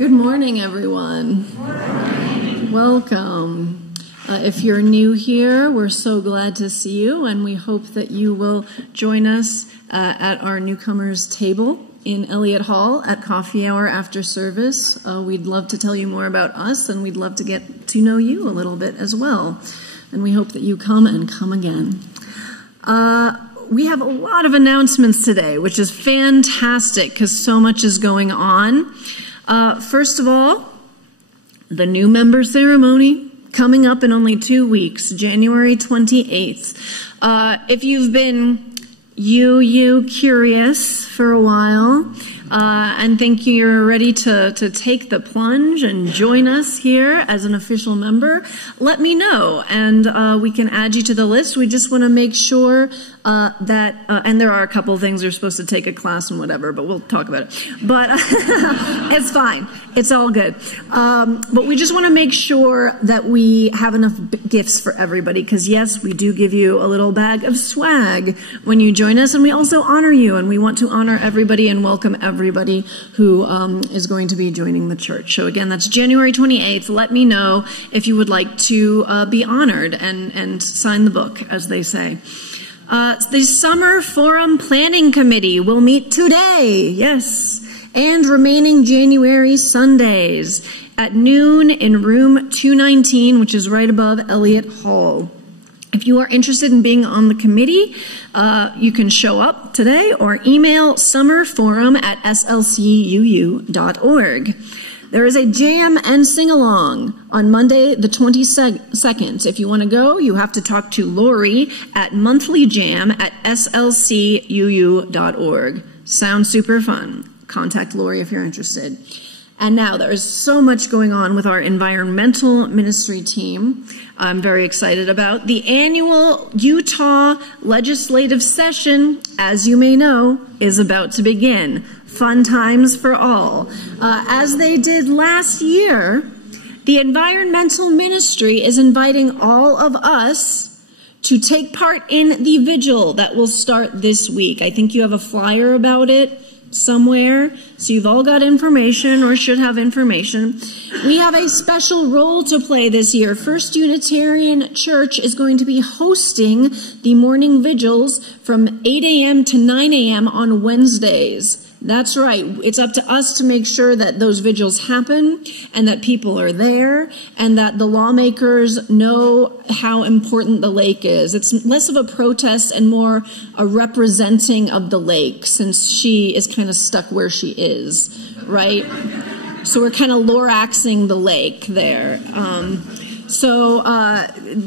Good morning, everyone. Good morning. Welcome. If you're new here, we're so glad to see you, and we hope that you will join us at our newcomers table in Elliott Hall at coffee hour after service. We'd love to tell you more about us, and we'd love to get to know you a little bit as well. And we hope that you come and come again. We have a lot of announcements today, which is fantastic because so much is going on. First of all, the new member ceremony coming up in only 2 weeks, January 28th. If you've been curious for a while and think you're ready to take the plunge and join us here as an official member, let me know and we can add you to the list. We just want to make sure that, and there are a couple of things, you're supposed to take a class and whatever, but we'll talk about it. But it's fine. It's all good. But we just want to make sure that we have enough gifts for everybody, because yes, we do give you a little bag of swag when you join us, and we also honor you, and we want to honor everybody and welcome everybody who is going to be joining the church. So again, that's January 28th. Let me know if you would like to be honored and sign the book, as they say. The Summer Forum Planning Committee will meet today, yes, and remaining January Sundays at noon in room 219, which is right above Elliott Hall. If you are interested in being on the committee, you can show up today or email summerforum@slcuu.org. There is a jam and sing-along on Monday the 22nd. If you want to go, you have to talk to Lori at monthlyjam@slcuu.org. Sounds super fun. Contact Lori if you're interested. And now there is so much going on with our environmental ministry team. I'm very excited about the annual Utah legislative session, as you may know, is about to begin. Fun times for all. As they did last year, the environmental ministry is inviting all of us to take part in the vigil that will start this week. I think you have a flyer about it somewhere, so you've all got information or should have information. We have a special role to play this year. First Unitarian Church is going to be hosting the morning vigils from 8 a.m. to 9 a.m. on Wednesdays. That's right. It's up to us to make sure that those vigils happen and that people are there and that the lawmakers know how important the lake is. It's less of a protest and more a representing of the lake, since she is kind of stuck where she is, right? So we're kind of Loraxing the lake there.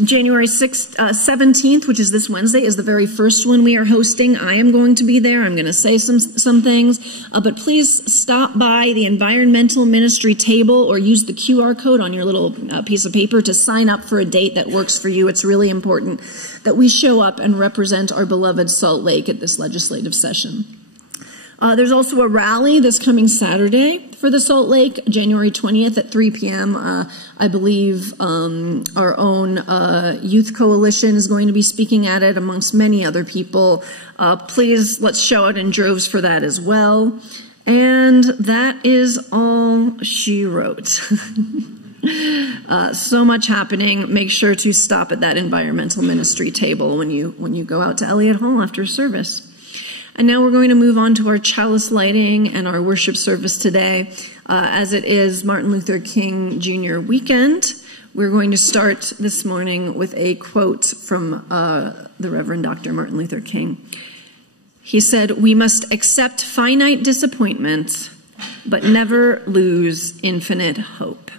January 17th, which is this Wednesday, is the very first one we are hosting. I am going to be there. I'm going to say some things. But please stop by the environmental ministry table or use the QR code on your little piece of paper to sign up for a date that works for you. It's really important that we show up and represent our beloved Salt Lake at this legislative session. There's also a rally this coming Saturday for the Salt Lake, January 20th at 3 p.m. I believe our own youth coalition is going to be speaking at it, amongst many other people. Please, let's show it in droves for that as well. And that is all she wrote. So much happening. Make sure to stop at that environmental ministry table when you go out to Elliott Hall after service. And now we're going to move on to our chalice lighting and our worship service today. As it is Martin Luther King Jr. weekend, we're going to start this morning with a quote from the Reverend Dr. Martin Luther King. He said, "We must accept finite disappointment, but never lose infinite hope."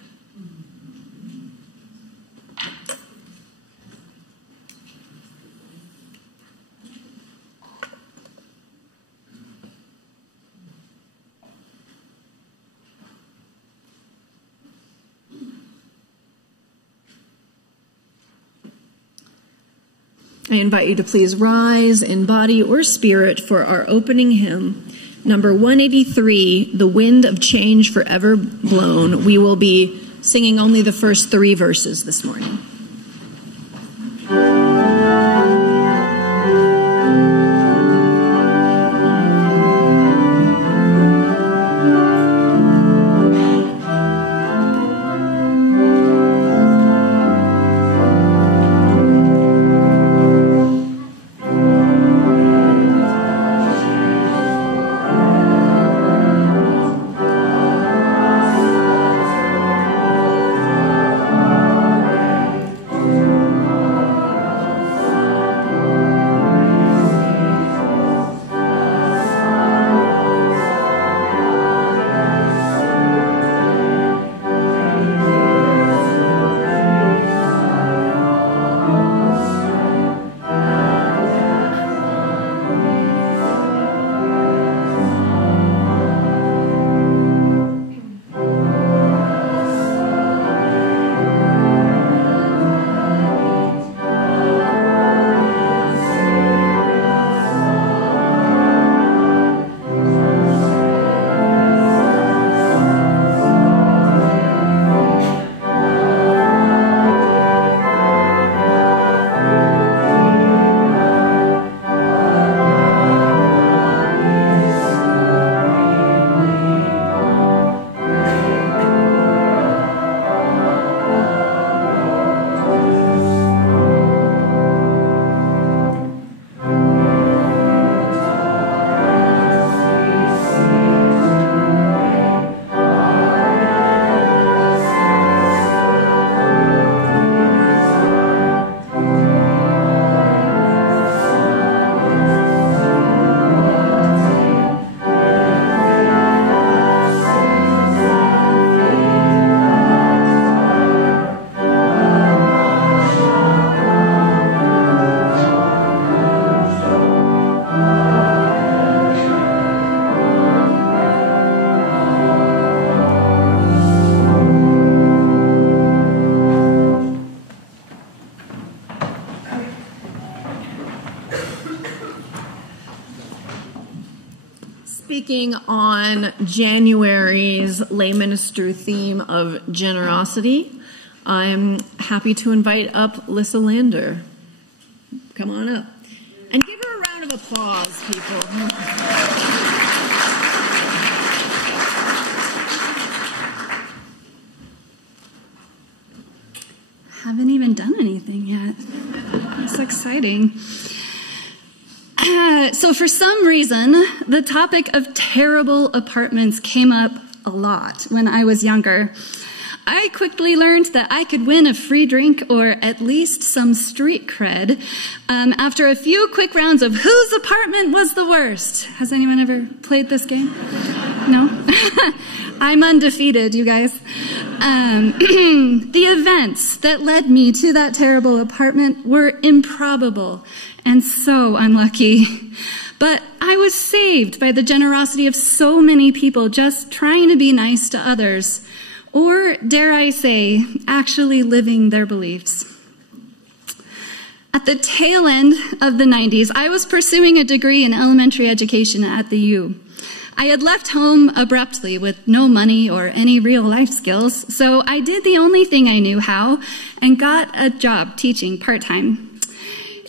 I invite you to please rise in body or spirit for our opening hymn, number 183, "The Wind of Change Forever Blown." We will be singing only the first 3 verses this morning. speaking on January's lay minister theme of generosity. I'm happy to invite up Lissa Lander. Come on up. And give her a round of applause, people. Haven't even done anything yet. It's exciting. So for some reason, the topic of terrible apartments came up a lot when I was younger. I quickly learned that I could win a free drink or at least some street cred after a few quick rounds of whose apartment was the worst. Has anyone ever played this game? No? I'm undefeated, you guys. The events that led me to that terrible apartment were improbable and so unlucky. But I was saved by the generosity of so many people just trying to be nice to others, or dare I say, actually living their beliefs. At the tail end of the 90s, I was pursuing a degree in elementary education at the U. I had left home abruptly with no money or any real life skills, so I did the only thing I knew how and got a job teaching part-time.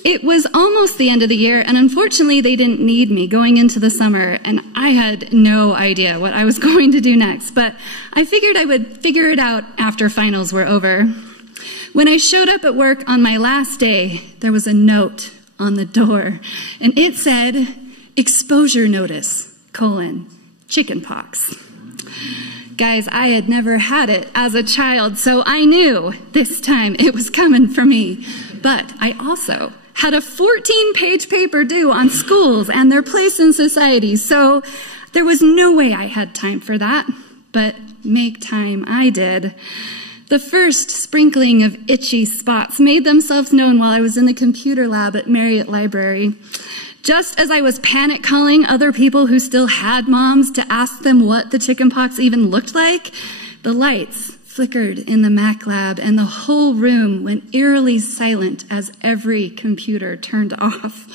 It was almost the end of the year, and unfortunately they didn't need me going into the summer, and I had no idea what I was going to do next, but I figured I would figure it out after finals were over. When I showed up at work on my last day, there was a note on the door, and it said, "Exposure notice, chickenpox." Guys, I had never had it as a child, so I knew this time it was coming for me. But I also had a 14-page paper due on schools and their place in society, so there was no way I had time for that, but make time I did. The first sprinkling of itchy spots made themselves known while I was in the computer lab at Marriott Library. Just as I was panic calling other people who still had moms to ask them what the chickenpox even looked like, the lights flickered in the Mac lab and the whole room went eerily silent as every computer turned off.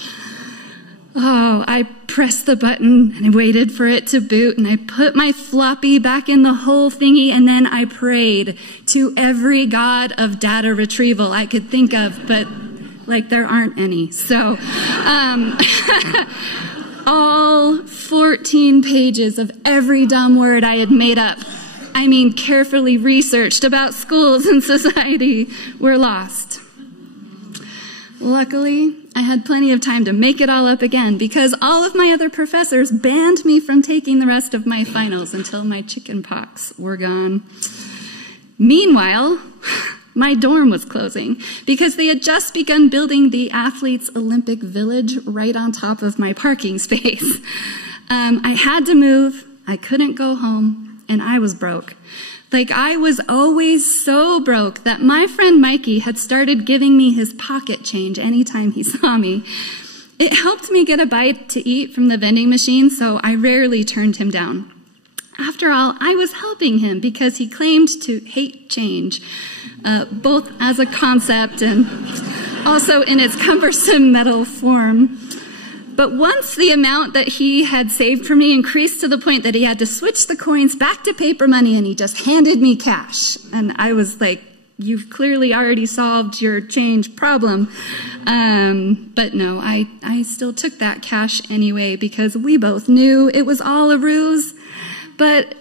Oh, I pressed the button and I waited for it to boot and I put my floppy back in the whole thingy and then I prayed to every god of data retrieval I could think of, but like there aren't any. So, all 14 pages of every dumb word I had made up, I mean carefully researched about schools and society, were lost. Luckily, I had plenty of time to make it all up again because all of my other professors banned me from taking the rest of my finals until my chickenpox were gone. Meanwhile, my dorm was closing because they had just begun building the Athletes Olympic Village right on top of my parking space. I had to move, I couldn't go home, and I was broke. Like, I was always so broke that my friend Mikey had started giving me his pocket change anytime he saw me. It helped me get a bite to eat from the vending machine, so I rarely turned him down. After all, I was helping him because he claimed to hate change, both as a concept and also in its cumbersome metal form. But once the amount that he had saved for me increased to the point that he had to switch the coins back to paper money and he just handed me cash. And I was like, you've clearly already solved your change problem. But no, I still took that cash anyway because we both knew it was all a ruse. But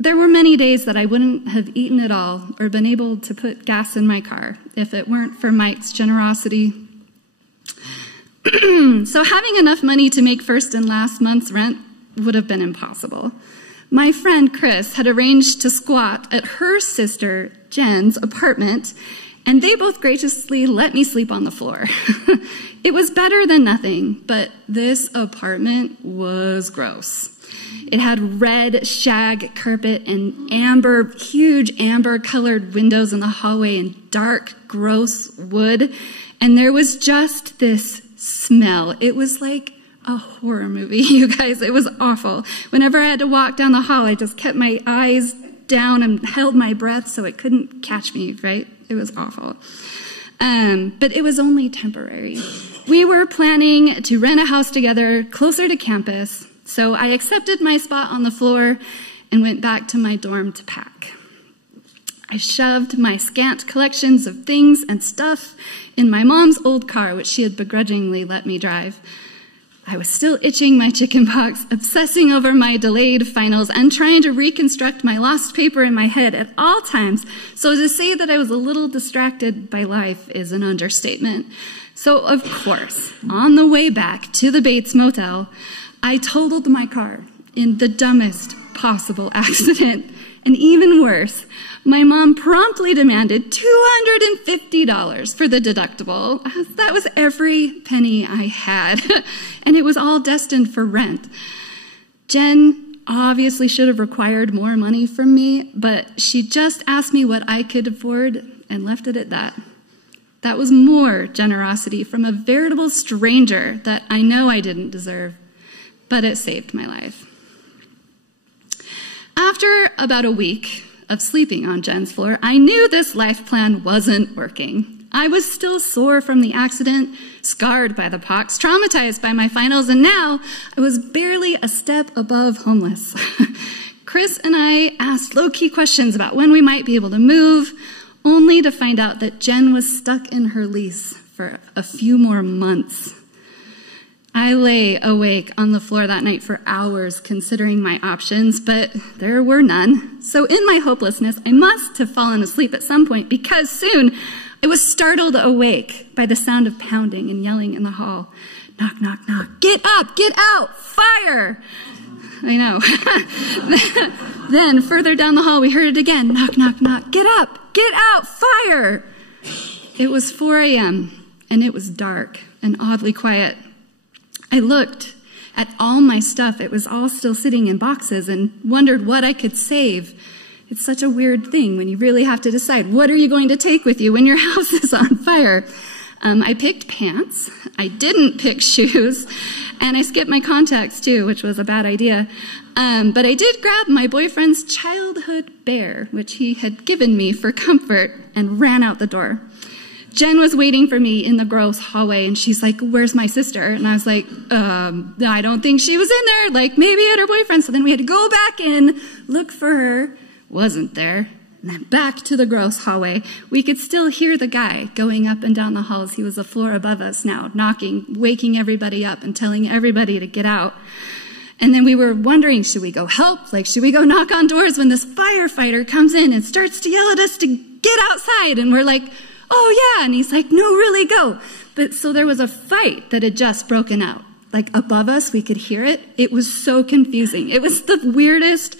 there were many days that I wouldn't have eaten at all or been able to put gas in my car if it weren't for Mike's generosity. So having enough money to make first and last month's rent would have been impossible. My friend Chris had arranged to squat at her sister Jen's apartment, and they both graciously let me sleep on the floor. It was better than nothing, but this apartment was gross. It had red shag carpet and huge amber-colored windows in the hallway and dark, gross wood, and there was just this smell. It was like a horror movie, you guys. It was awful. Whenever I had to walk down the hall, I just kept my eyes down and held my breath so it couldn't catch me, right? It was awful. But it was only temporary. We were planning to rent a house together closer to campus, So I accepted my spot on the floor and went back to my dorm to pack. I shoved my scant collections of things and stuff in my mom's old car, which she had begrudgingly let me drive. I was still itching my chicken pox, obsessing over my delayed finals, and trying to reconstruct my lost paper in my head at all times. So to say that I was a little distracted by life is an understatement. So of course, on the way back to the Bates Motel, I totaled my car in the dumbest possible accident. And even worse, my mom promptly demanded $250 for the deductible. That was every penny I had, and it was all destined for rent. Jen obviously should have required more money from me, but she just asked me what I could afford and left it at that. That was more generosity from a veritable stranger that I know I didn't deserve, but it saved my life. After about a week of sleeping on Jen's floor, I knew this life plan wasn't working. I was still sore from the accident, scarred by the pox, traumatized by my finals, and now I was barely a step above homeless. Chris and I asked low-key questions about when we might be able to move, only to find out that Jen was stuck in her lease for a few more months. I lay awake on the floor that night for hours considering my options, but there were none. So in my hopelessness, I must have fallen asleep at some point because soon I was startled awake by the sound of pounding and yelling in the hall. Knock, knock, knock. Get up, get out, fire! I know. Then further down the hall, we heard it again. Knock, knock, knock. Get up, get out, fire! It was 4 a.m. and it was dark and oddly quiet. I looked at all my stuff. It was all still sitting in boxes and wondered what I could save. It's such a weird thing when you really have to decide what are you going to take with you when your house is on fire. I picked pants. I didn't pick shoes. And I skipped my contacts too, which was a bad idea. But I did grab my boyfriend's childhood bear, which he had given me for comfort, and ran out the door. Jen was waiting for me in the girls' hallway, and she's like, "Where's my sister?" And I was like, I don't think she was in there, like maybe at her boyfriend. So then we had to go back in, look for her, wasn't there. And then back to the girls' hallway. We could still hear the guy going up and down the halls. He was a floor above us now, knocking, waking everybody up and telling everybody to get out. And then we were wondering, should we go help? Like, should we go knock on doors when this firefighter comes in and starts to yell at us to get outside? And we're like, "Oh yeah," and he's like, "No, really, go." But so there was a fight that had just broken out. Like above us, we could hear it. It was so confusing. It was the weirdest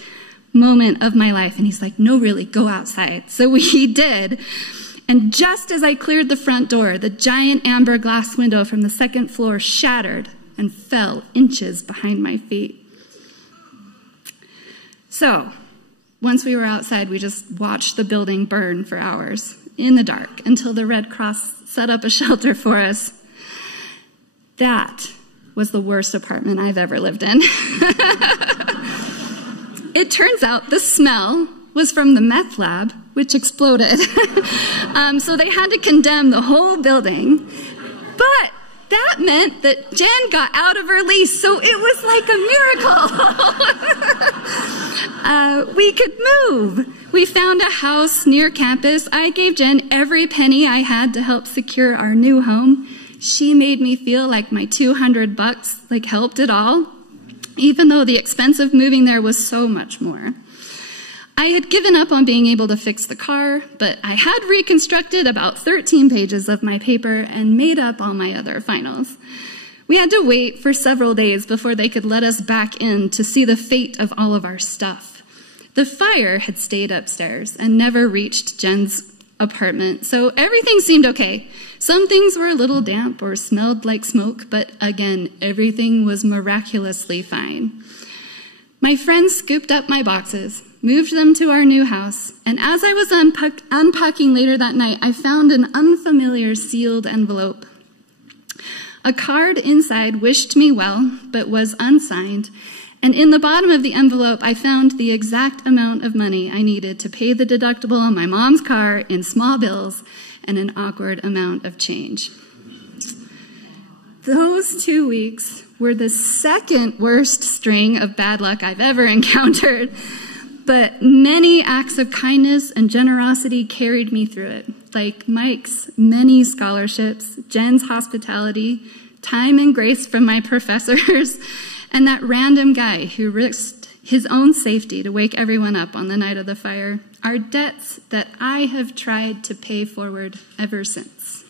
moment of my life. And he's like, "No, really, go outside." So we did. And just as I cleared the front door, the giant amber glass window from the second floor shattered and fell inches behind my feet. So once we were outside, we just watched the building burn for hours in the dark until the Red Cross set up a shelter for us. That was the worst apartment I've ever lived in. It turns out the smell was from the meth lab, which exploded. So they had to condemn the whole building. But that meant that Jen got out of her lease, so it was like a miracle. We could move. We found a house near campus. I gave Jen every penny I had to help secure our new home. She made me feel like my $200 helped it all, even though the expense of moving there was so much more. I had given up on being able to fix the car, but I had reconstructed about 13 pages of my paper and made up all my other finals. We had to wait for several days before they could let us back in to see the fate of all of our stuff. The fire had stayed upstairs and never reached Jen's apartment, so everything seemed okay. Some things were a little damp or smelled like smoke, but again, everything was miraculously fine. My friends scooped up my boxes, moved them to our new house, and as I was unpacking later that night, I found an unfamiliar sealed envelope. A card inside wished me well, but was unsigned, and in the bottom of the envelope, I found the exact amount of money I needed to pay the deductible on my mom's car in small bills and an awkward amount of change. Those 2 weeks were the second worst string of bad luck I've ever encountered, but many acts of kindness and generosity carried me through it, like Mike's many scholarships, Jen's hospitality, time and grace from my professors, and that random guy who risked his own safety to wake everyone up on the night of the fire are debts that I have tried to pay forward ever since.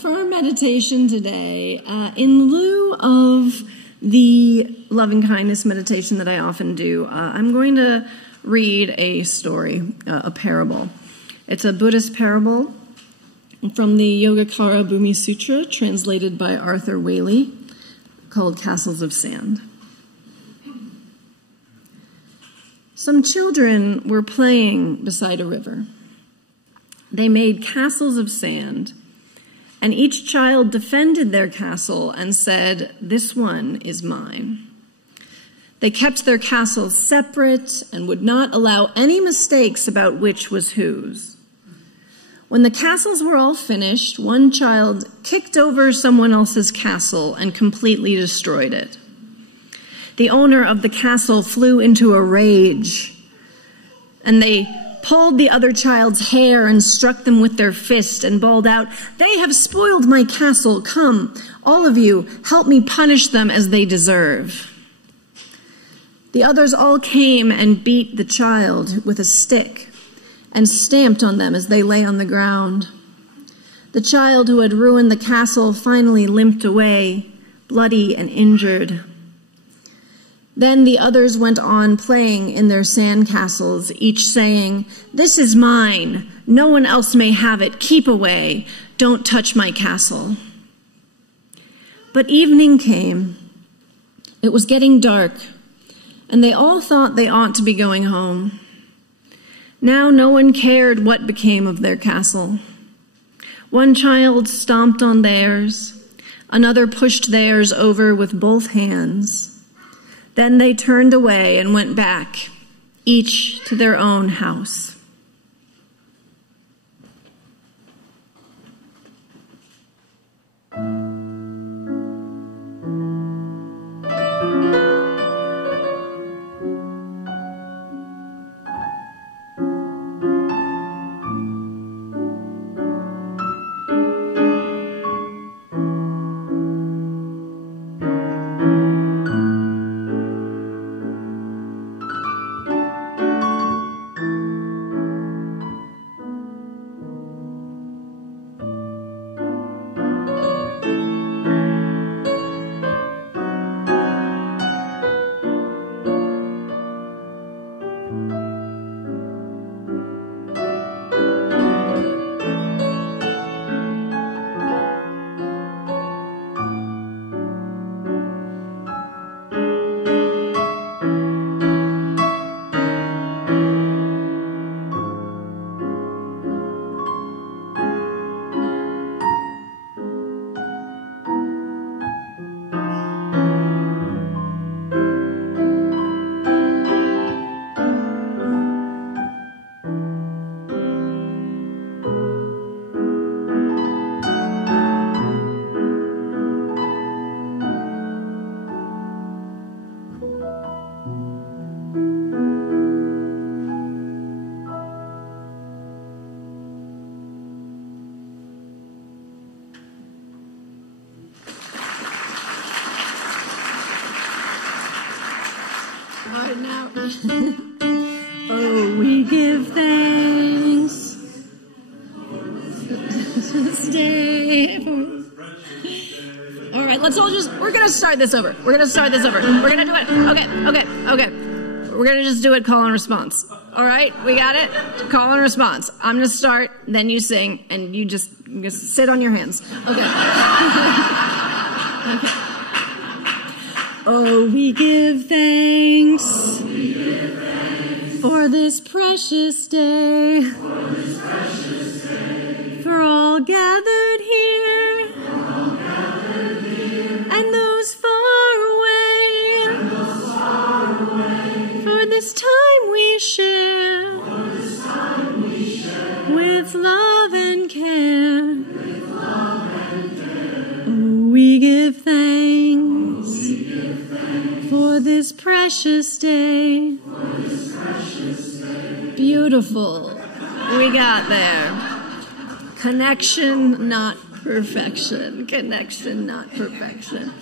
For our meditation today, in lieu of the loving kindness meditation that I often do, I'm going to read a story, a parable. It's a Buddhist parable from the Yogacara Bhumi Sutra, translated by Arthur Waley, called Castles of Sand. Some children were playing beside a river. They made castles of sand, and each child defended their castle and said, "This one is mine." They kept their castles separate and would not allow any mistakes about which was whose. When the castles were all finished, one child kicked over someone else's castle and completely destroyed it. The owner of the castle flew into a rage, and they pulled the other child's hair and struck them with their fist and bawled out, "They have spoiled my castle. Come, all of you, help me punish them as they deserve." The others all came and beat the child with a stick and stamped on them as they lay on the ground. The child who had ruined the castle finally limped away, bloody and injured. Then the others went on playing in their sand castles, each saying, "This is mine. No one else may have it. Keep away. Don't touch my castle." But evening came. It was getting dark, and they all thought they ought to be going home. Now no one cared what became of their castle. One child stomped on theirs. Another pushed theirs over with both hands. Then they turned away and went back, each to their own house. Oh, we give thanks this day. All right, we're going to start this over. We're going to start this over. We're going to do it. Okay. We're going to just do it call and response. All right, we got it? Call and response. I'm going to start, then you sing, and you just sit on your hands. Okay. Okay. Oh, we give thanks for this precious day, for all gathered here, and those far away, for this time we share, with love and care. Oh, we give thanks for this precious day. Beautiful. We got there. Connection, not perfection. Connection, not perfection.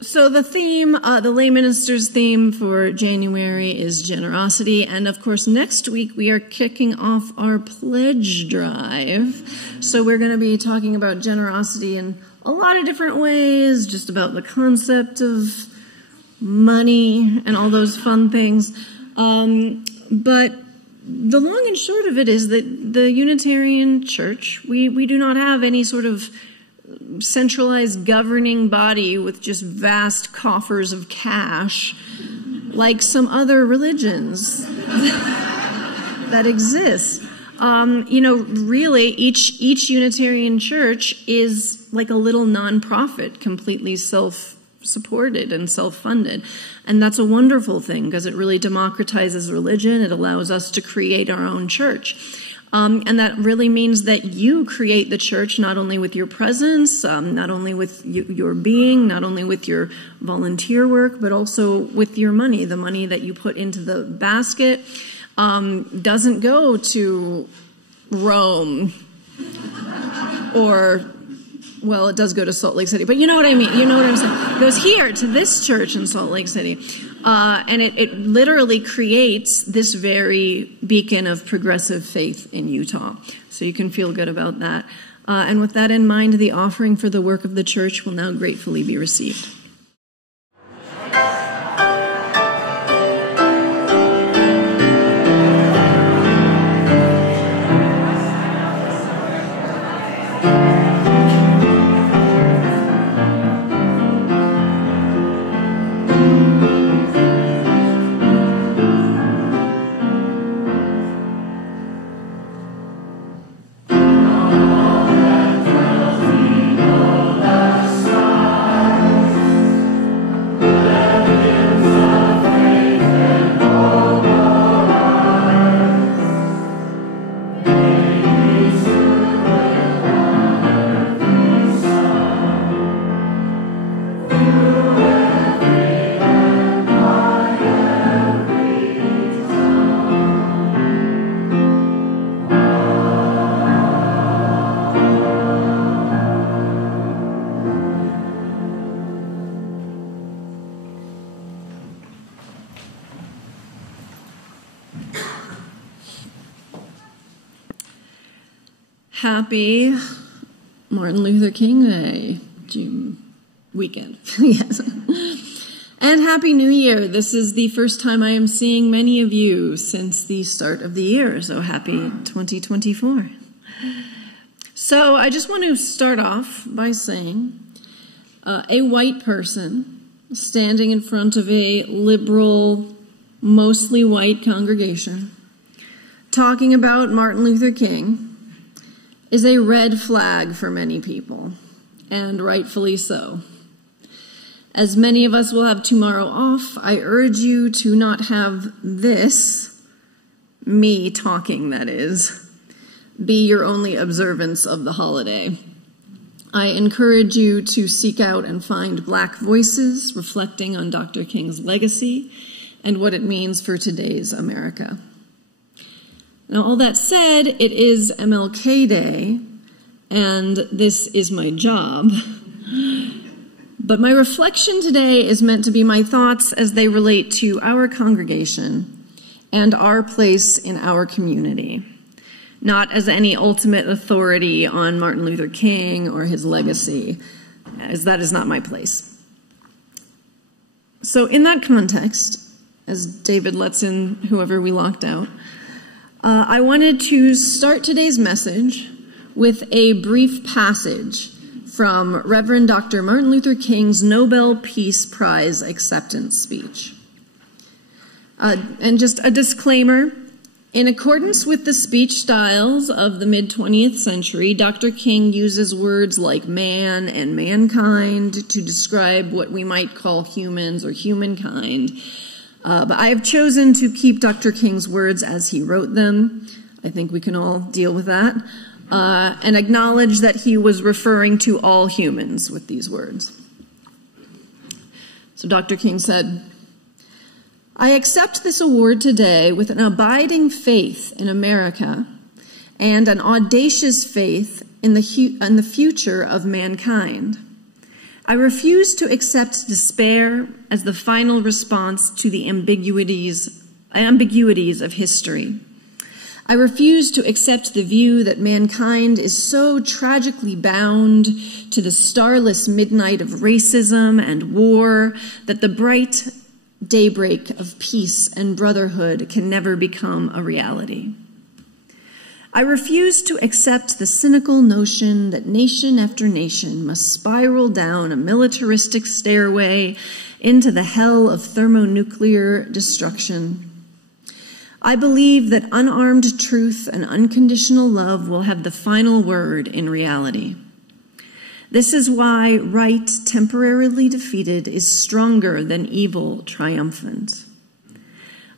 So the theme, the lay minister's theme for January is generosity. And of course, next week we are kicking off our pledge drive. So we're going to be talking about generosity in a lot of different ways, just about the concept of money and all those fun things. But the long and short of it is that the Unitarian Church, we do not have any sort of centralized governing body with just vast coffers of cash like some other religions that exist. You know, really, each Unitarian church is like a little nonprofit, completely self-supported and self-funded. And that's a wonderful thing because it really democratizes religion. It allows us to create our own church. And that really means that you create the church not only with your presence, not only with your being, not only with your volunteer work, but also with your money. The money that you put into the basket doesn't go to Rome or, well, it does go to Salt Lake City, but you know what I mean. You know what I'm saying. It goes here to this church in Salt Lake City. And it literally creates this very beacon of progressive faith in Utah. So you can feel good about that. And with that in mind, the offering for the work of the church will now gratefully be received. Happy Martin Luther King Day weekend. Yes. And Happy New Year. This is the first time I am seeing many of you since the start of the year, so happy 2024. So I just want to start off by saying a white person standing in front of a liberal, mostly white congregation talking about Martin Luther King is a red flag for many people, and rightfully so. As many of us will have tomorrow off, I urge you to not have this, me talking that is, be your only observance of the holiday. I encourage you to seek out and find Black voices reflecting on Dr. King's legacy and what it means for today's America. Now, all that said, it is MLK Day, and this is my job. But my reflection today is meant to be my thoughts as they relate to our congregation and our place in our community, not as any ultimate authority on Martin Luther King or his legacy, as that is not my place. So in that context, as David lets in whoever we locked out, I wanted to start today's message with a brief passage from Reverend Dr. Martin Luther King's Nobel Peace Prize acceptance speech. And just a disclaimer, in accordance with the speech styles of the mid-20th century, Dr. King uses words like man and mankind to describe what we might call humans or humankind. But I have chosen to keep Dr. King's words as he wrote them. I think we can all deal with that. And acknowledge that he was referring to all humans with these words. So Dr. King said, "I accept this award today with an abiding faith in America and an audacious faith in the future of mankind. I refuse to accept despair as the final response to the ambiguities of history. I refuse to accept the view that mankind is so tragically bound to the starless midnight of racism and war that the bright daybreak of peace and brotherhood can never become a reality. I refuse to accept the cynical notion that nation after nation must spiral down a militaristic stairway into the hell of thermonuclear destruction. I believe that unarmed truth and unconditional love will have the final word in reality. This is why right, temporarily defeated, is stronger than evil triumphant.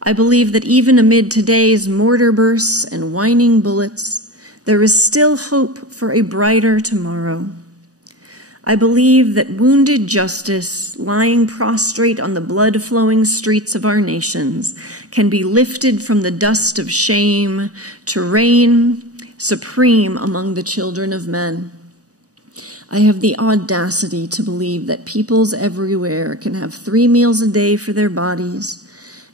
I believe that even amid today's mortar bursts and whining bullets, there is still hope for a brighter tomorrow. I believe that wounded justice, lying prostrate on the blood-flowing streets of our nations, can be lifted from the dust of shame to reign supreme among the children of men. I have the audacity to believe that peoples everywhere can have 3 meals a day for their bodies,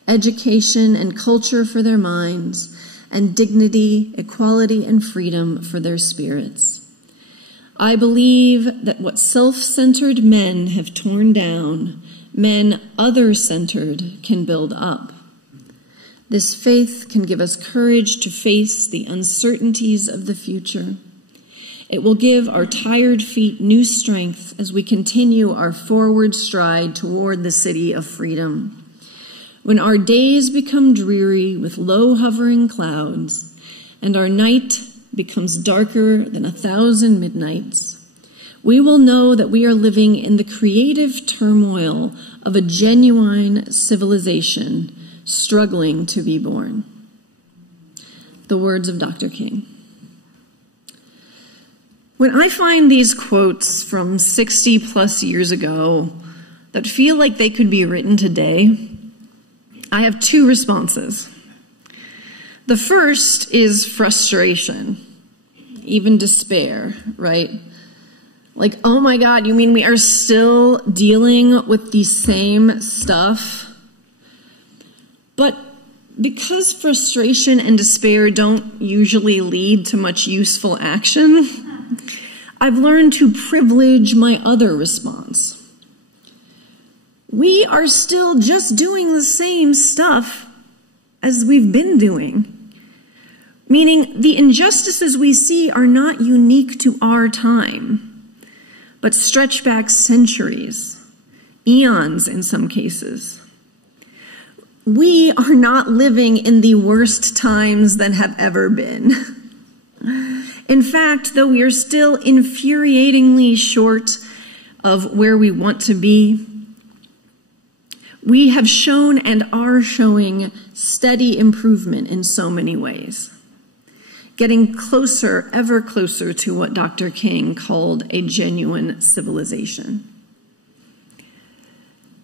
education and culture for their minds, and dignity, equality, and freedom for their spirits. I believe that what self-centered men have torn down, men other-centered can build up. This faith can give us courage to face the uncertainties of the future. It will give our tired feet new strength as we continue our forward stride toward the city of freedom. When our days become dreary with low hovering clouds, and our night becomes darker than 1,000 midnights, we will know that we are living in the creative turmoil of a genuine civilization struggling to be born. The words of Dr. King. When I find these quotes from 60 plus years ago that feel like they could be written today, I have 2 responses. The first is frustration, even despair, right? Like, oh my God, you mean we are still dealing with the same stuff? But because frustration and despair don't usually lead to much useful action, I've learned to privilege my other response. We are still just doing the same stuff as we've been doing, meaning the injustices we see are not unique to our time, but stretch back centuries, eons in some cases. We are not living in the worst times that have ever been. In fact, though we are still infuriatingly short of where we want to be, we have shown and are showing steady improvement in so many ways, getting closer, ever closer to what Dr. King called a genuine civilization.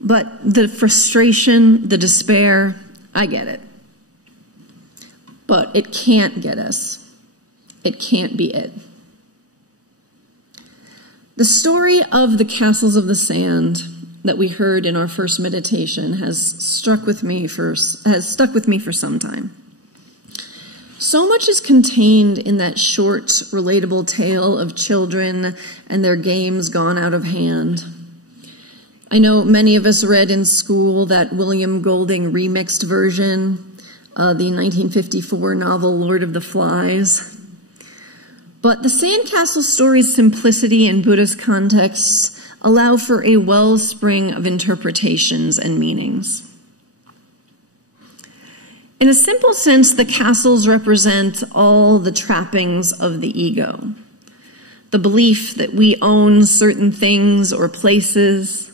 But the frustration, the despair, I get it. But it can't get us. It can't be it. The story of the castles of the sand that we heard in our first meditation has stuck with me for some time. So much is contained in that short, relatable tale of children and their games gone out of hand. I know many of us read in school that William Golding remixed version, the 1954 novel Lord of the Flies. But the sandcastle story's simplicity in Buddhist contexts allow for a wellspring of interpretations and meanings. In a simple sense, the castles represent all the trappings of the ego. The belief that we own certain things or places,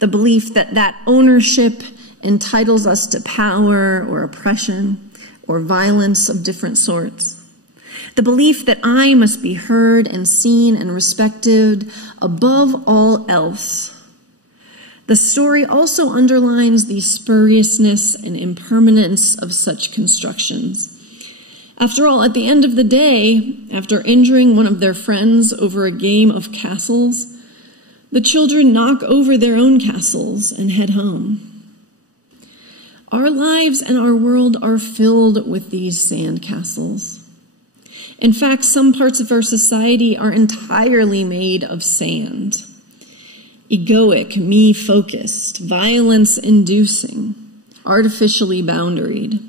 the belief that that ownership entitles us to power or oppression or violence of different sorts. The belief that I must be heard and seen and respected above all else. The story also underlines the spuriousness and impermanence of such constructions. After all, at the end of the day, after injuring one of their friends over a game of castles, the children knock over their own castles and head home. Our lives and our world are filled with these sand castles. In fact, some parts of our society are entirely made of sand. Egoic, me-focused, violence-inducing, artificially boundaried.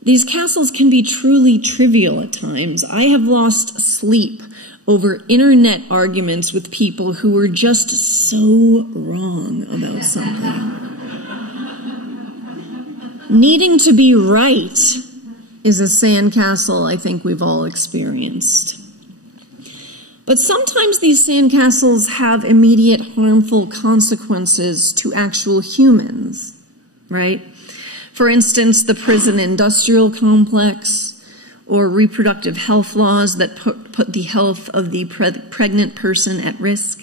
These castles can be truly trivial at times. I have lost sleep over internet arguments with people who were just so wrong about something. Needing to be right is a sandcastle I think we've all experienced. But sometimes these sandcastles have immediate harmful consequences to actual humans, right? For instance, the prison industrial complex, or reproductive health laws that put the health of the pregnant person at risk.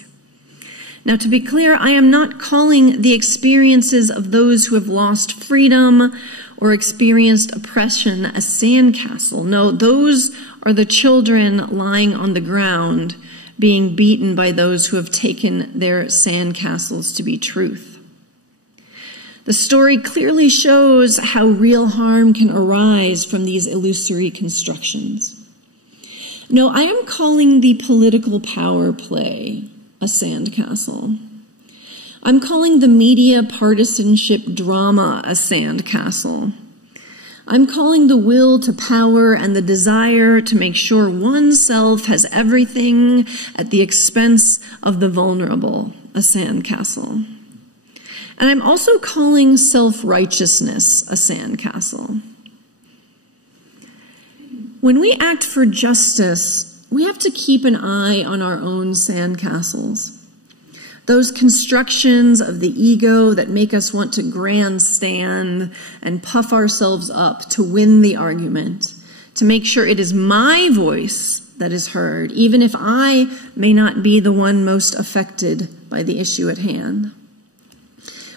Now, to be clear, I am not calling the experiences of those who have lost freedom or experienced oppression a sandcastle. No, those are the children lying on the ground being beaten by those who have taken their sandcastles to be truth. The story clearly shows how real harm can arise from these illusory constructions. No, I am calling the political power play a sandcastle. I'm calling the media partisanship drama a sandcastle. I'm calling the will to power and the desire to make sure oneself has everything at the expense of the vulnerable a sandcastle. And I'm also calling self-righteousness a sandcastle. When we act for justice, we have to keep an eye on our own sandcastles. Those constructions of the ego that make us want to grandstand and puff ourselves up to win the argument, to make sure it is my voice that is heard, even if I may not be the one most affected by the issue at hand.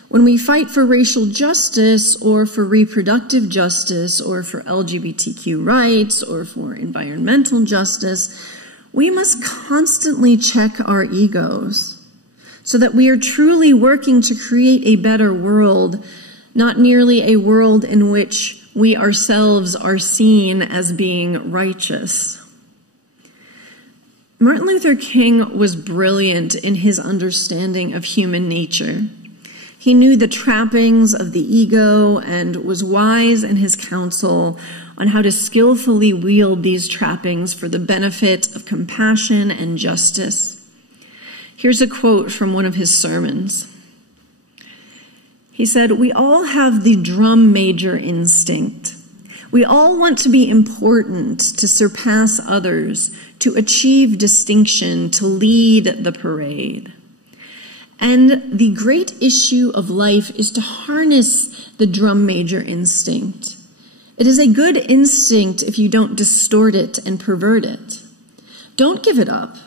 When we fight for racial justice or for reproductive justice or for LGBTQ rights or for environmental justice, we must constantly check our egos so that we are truly working to create a better world, not merely a world in which we ourselves are seen as being righteous. Martin Luther King was brilliant in his understanding of human nature. He knew the trappings of the ego and was wise in his counsel on how to skillfully wield these trappings for the benefit of compassion and justice. Here's a quote from one of his sermons. He said, "We all have the drum major instinct. We all want to be important, to surpass others, to achieve distinction, to lead the parade. And the great issue of life is to harness the drum major instinct. It is a good instinct if you don't distort it and pervert it. Don't give it up.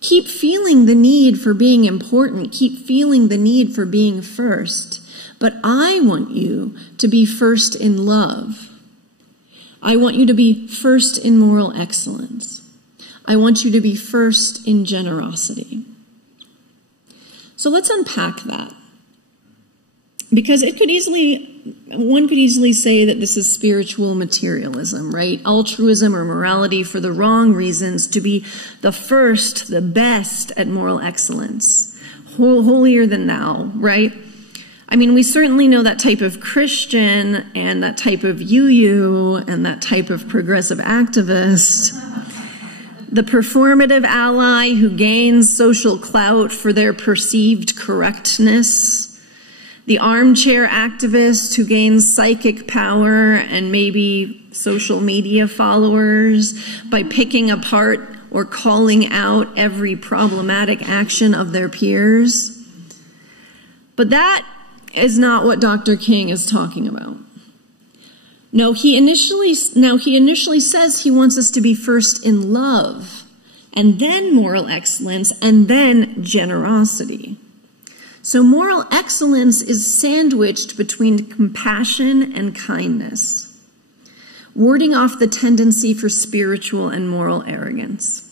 Keep feeling the need for being important. Keep feeling the need for being first. But I want you to be first in love. I want you to be first in moral excellence. I want you to be first in generosity." So let's unpack that. Because one could easily say that this is spiritual materialism, right? Altruism or morality for the wrong reasons, to be the first, the best at moral excellence. Holier than thou, right? I mean, we certainly know that type of Christian and that type of you and that type of progressive activist. The performative ally who gains social clout for their perceived correctness. The armchair activist who gains psychic power and maybe social media followers by picking apart or calling out every problematic action of their peers. But that is not what Dr. King is talking about. No, he initially says he wants us to be first in love, and then moral excellence, and then generosity. So moral excellence is sandwiched between compassion and kindness, warding off the tendency for spiritual and moral arrogance.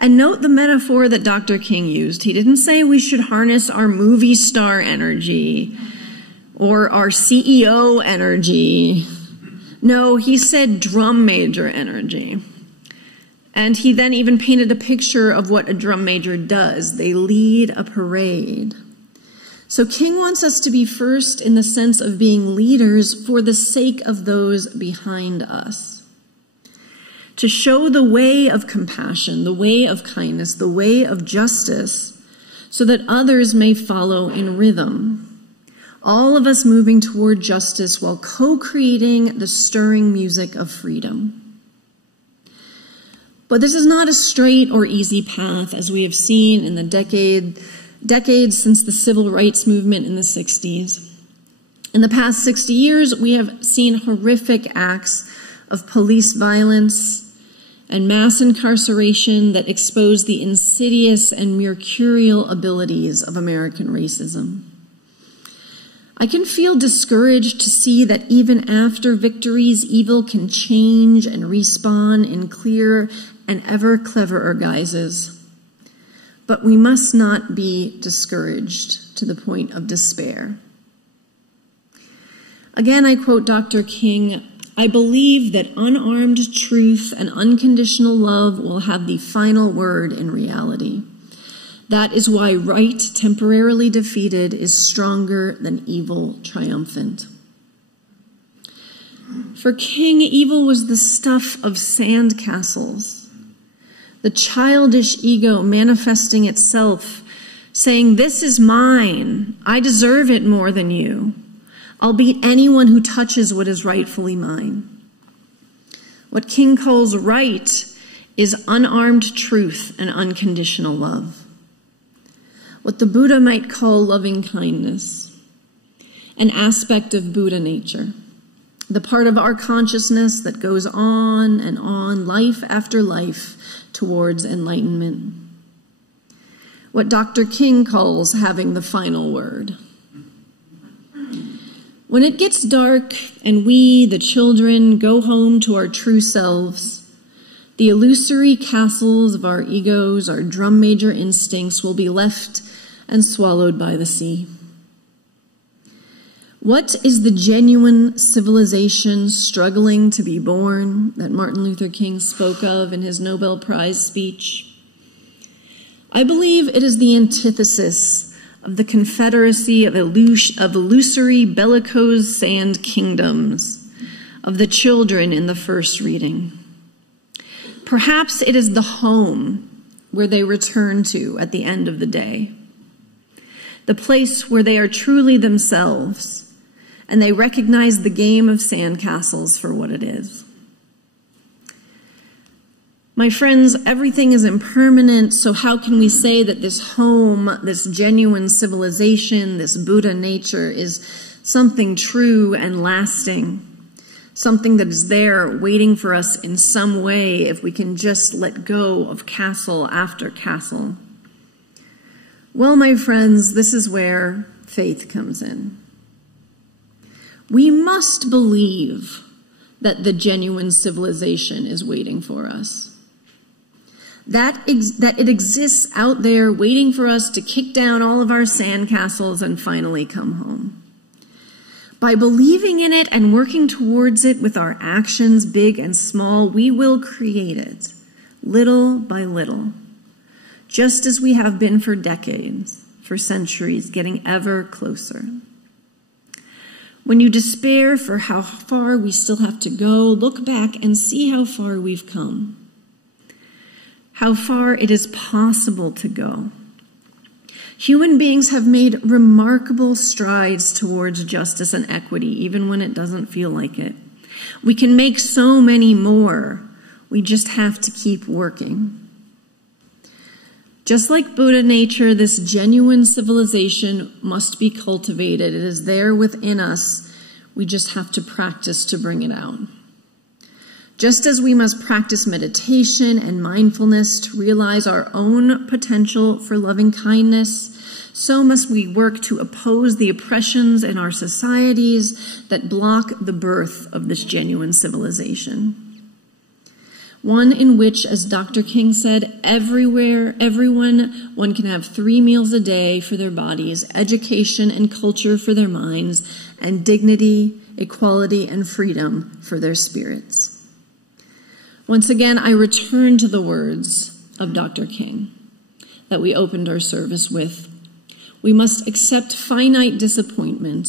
And note the metaphor that Dr. King used. He didn't say we should harness our movie star energy or our CEO energy. No, he said drum major energy. And he then even painted a picture of what a drum major does. They lead a parade. So King wants us to be first in the sense of being leaders for the sake of those behind us. To show the way of compassion, the way of kindness, the way of justice, so that others may follow in rhythm. All of us moving toward justice while co-creating the stirring music of freedom. But this is not a straight or easy path, as we have seen in the decades since the civil rights movement in the 60s. In the past 60 years, we have seen horrific acts of police violence and mass incarceration that expose the insidious and mercurial abilities of American racism. I can feel discouraged to see that even after victories, evil can change and respawn in clear and ever cleverer guises. But we must not be discouraged to the point of despair. Again, I quote Dr. King, "I believe that unarmed truth and unconditional love will have the final word in reality. That is why right, temporarily defeated, is stronger than evil triumphant." For King, evil was the stuff of sandcastles, the childish ego manifesting itself, saying, "This is mine. I deserve it more than you. I'll beat anyone who touches what is rightfully mine." What King calls right is unarmed truth and unconditional love. What the Buddha might call loving kindness, an aspect of Buddha nature, the part of our consciousness that goes on and on, life after life, towards enlightenment. What Dr. King calls having the final word. When it gets dark and we, the children, go home to our true selves, the illusory castles of our egos, our drum major instincts, will be left and swallowed by the sea. What is the genuine civilization struggling to be born that Martin Luther King spoke of in his Nobel Prize speech? I believe it is the antithesis of the confederacy of illusory bellicose sand kingdoms of the children in the first reading. Perhaps it is the home where they return to at the end of the day, the place where they are truly themselves, and they recognize the game of sandcastles for what it is. My friends, everything is impermanent, so how can we say that this home, this genuine civilization, this Buddha nature is something true and lasting, something that is there waiting for us in some way if we can just let go of castle after castle? Well, my friends, this is where faith comes in. We must believe that the genuine civilization is waiting for us. That it exists out there waiting for us to kick down all of our sandcastles and finally come home. By believing in it and working towards it with our actions, big and small, we will create it, little by little, just as we have been for decades, for centuries, getting ever closer. When you despair for how far we still have to go, look back and see how far we've come, how far it is possible to go. Human beings have made remarkable strides towards justice and equity, even when it doesn't feel like it. We can make so many more. We just have to keep working. Just like Buddha nature, this genuine civilization must be cultivated. It is there within us. We just have to practice to bring it out. Just as we must practice meditation and mindfulness to realize our own potential for loving kindness, so must we work to oppose the oppressions in our societies that block the birth of this genuine civilization. One in which, as Dr. King said, one can have 3 meals a day for their bodies, education and culture for their minds, and dignity, equality, and freedom for their spirits. Once again, I return to the words of Dr. King that we opened our service with. We must accept finite disappointment,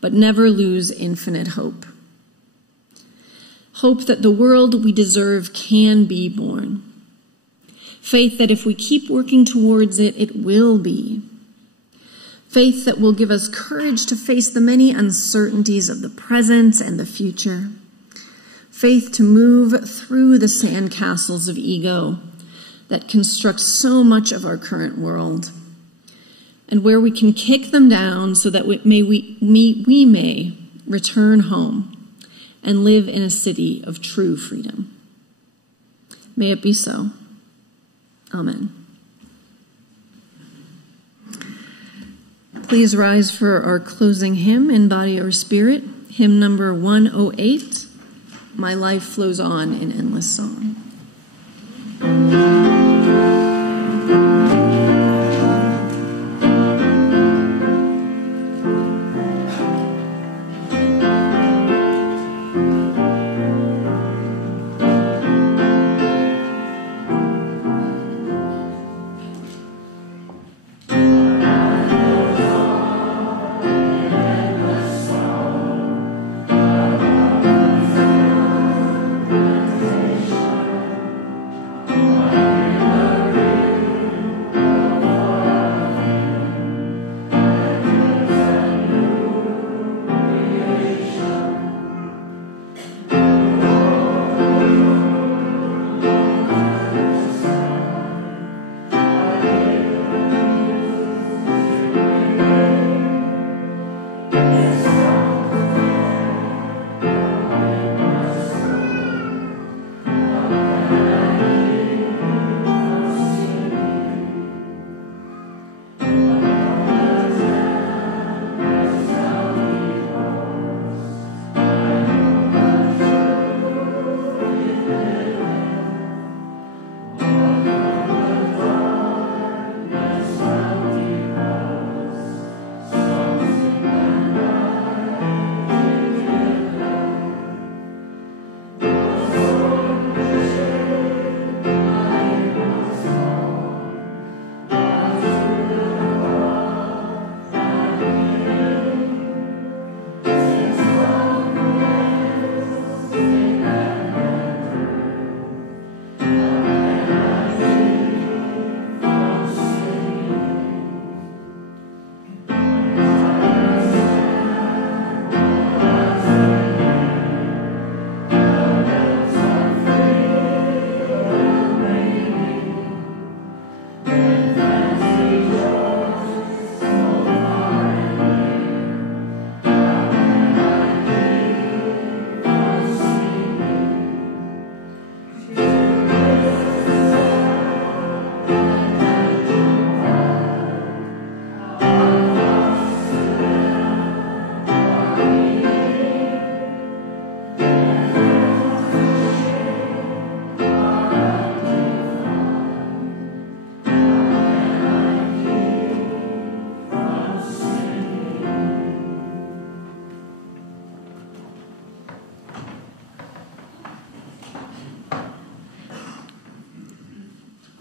but never lose infinite hope. Hope that the world we deserve can be born. Faith that if we keep working towards it, it will be. Faith that will give us courage to face the many uncertainties of the present and the future. faith to move through the sandcastles of ego that construct so much of our current world, and where we can kick them down so that we may return home and live in a city of true freedom. May it be so. Amen. Please rise for our closing hymn in body or spirit, hymn number 108, My Life Flows On in Endless Song.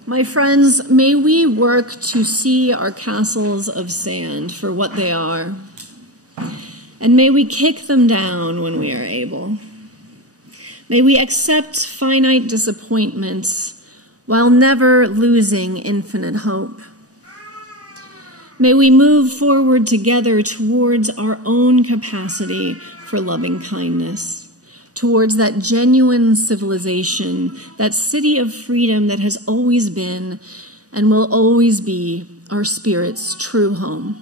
My friends, may we work to see our castles of sand for what they are, and may we kick them down when we are able. May we accept finite disappointments while never losing infinite hope. May we move forward together towards our own capacity for loving kindness, towards that genuine civilization, that city of freedom that has always been and will always be our spirit's true home.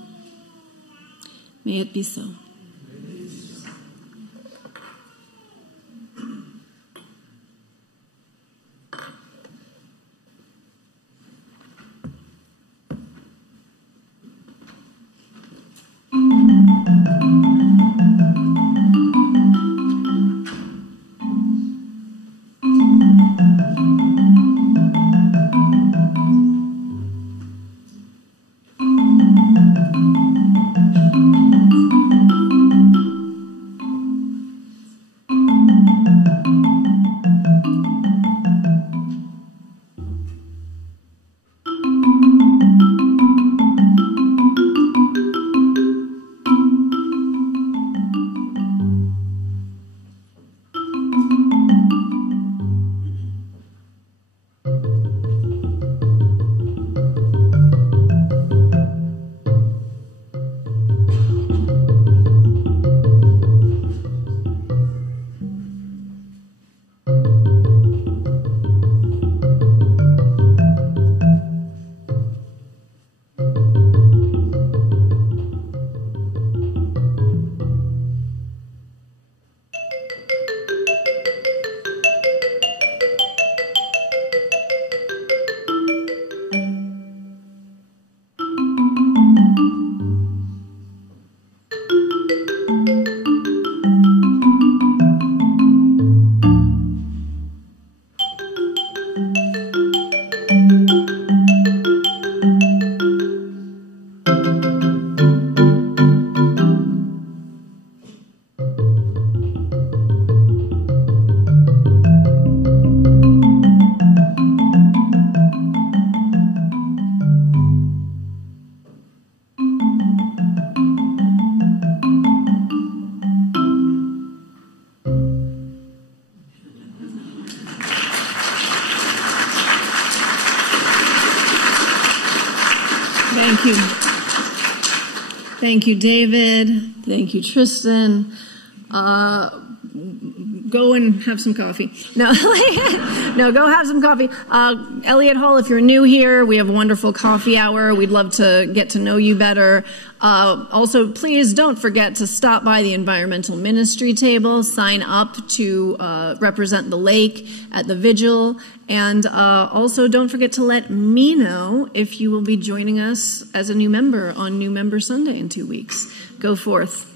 May it be so. Thank you. Thank you, David. Thank you, Tristan. Go and have some coffee. No, no, go have some coffee. Elliott Hall, if you're new here, we have a wonderful coffee hour. We'd love to get to know you better. Also, please don't forget to stop by the environmental ministry table, sign up to represent the lake at the vigil, and also don't forget to let me know if you will be joining us as a new member on New Member Sunday in 2 weeks. Go forth.